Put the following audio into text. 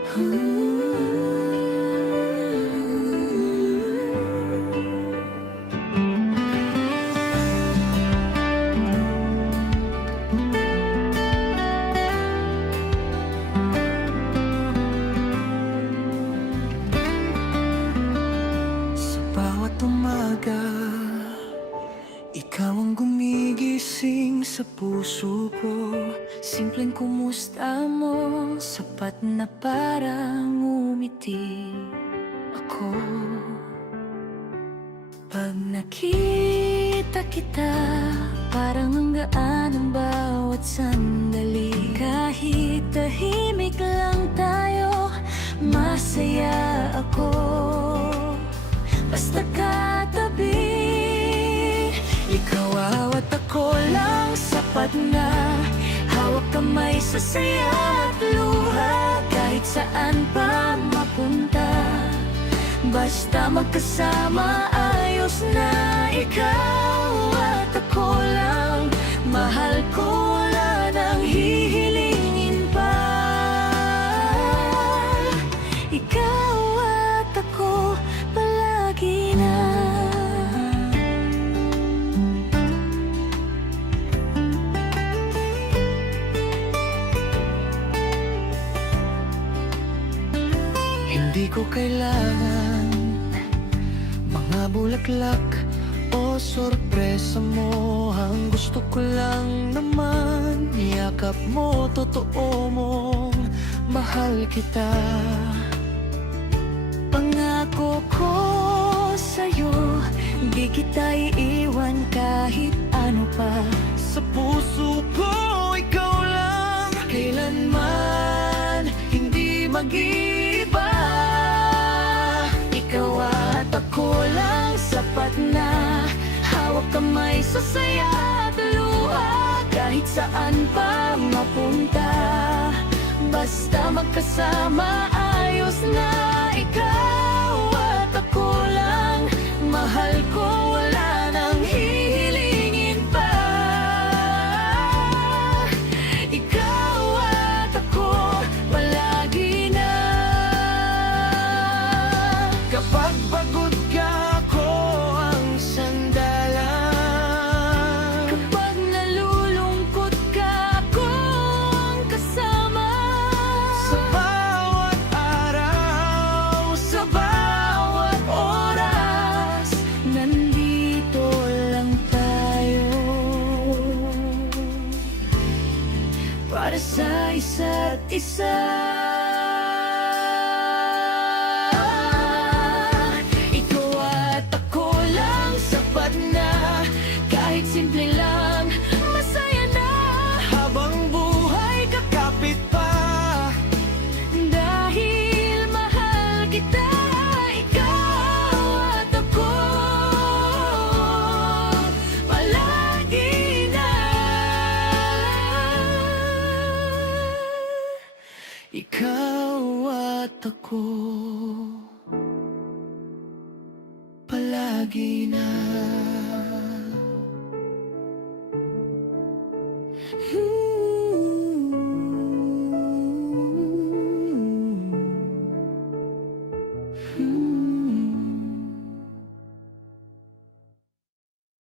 Sa bawat umaga, ikaw ang gumigising sa puso ko. Simpleng kumusta mo, sapat na parang umiti ako. Pag nakita kita, parang ang gaan ang bawat sandali. Kahit tahimik lang tayo, masaya ako. Basta katabi, ikaw at ako lang sapat na. Hawak kamay sa saya at luha, kahit saan pa mapunta. Basta magkasama, ayos na. Ikaw at ako lang, mahal ko, wala nang hihilingin pa. Ikaw at ako, palagi na. Hindi ko kailangan mga bulaklak o sorpresa mo. Ang gusto ko lang naman, yakap mo, totoo mong mahal kita. Pangako ko sa'yo, di kita iiwan kahit ano pa. Sa puso ko, ikaw lang, kailanman hindi mag-iba. Ikaw at ako lang sapat na. Hawak kamay sa saya at luha, kahit saan pa mapunta. Basta magkasama, ayos na. Ikaw at ako lang, mahal ko, wala nang hihilingin pa. Ikaw at ako, palagi na. Kapag pagod ka, ako ang sandalan. Kapag nalulungkot ka, ako ang kasama. Sa bawat araw, sa bawat oras, nandito lang tayo. Para sa isa't isa. Ikaw at ako lang sapat na. Kahit simple lang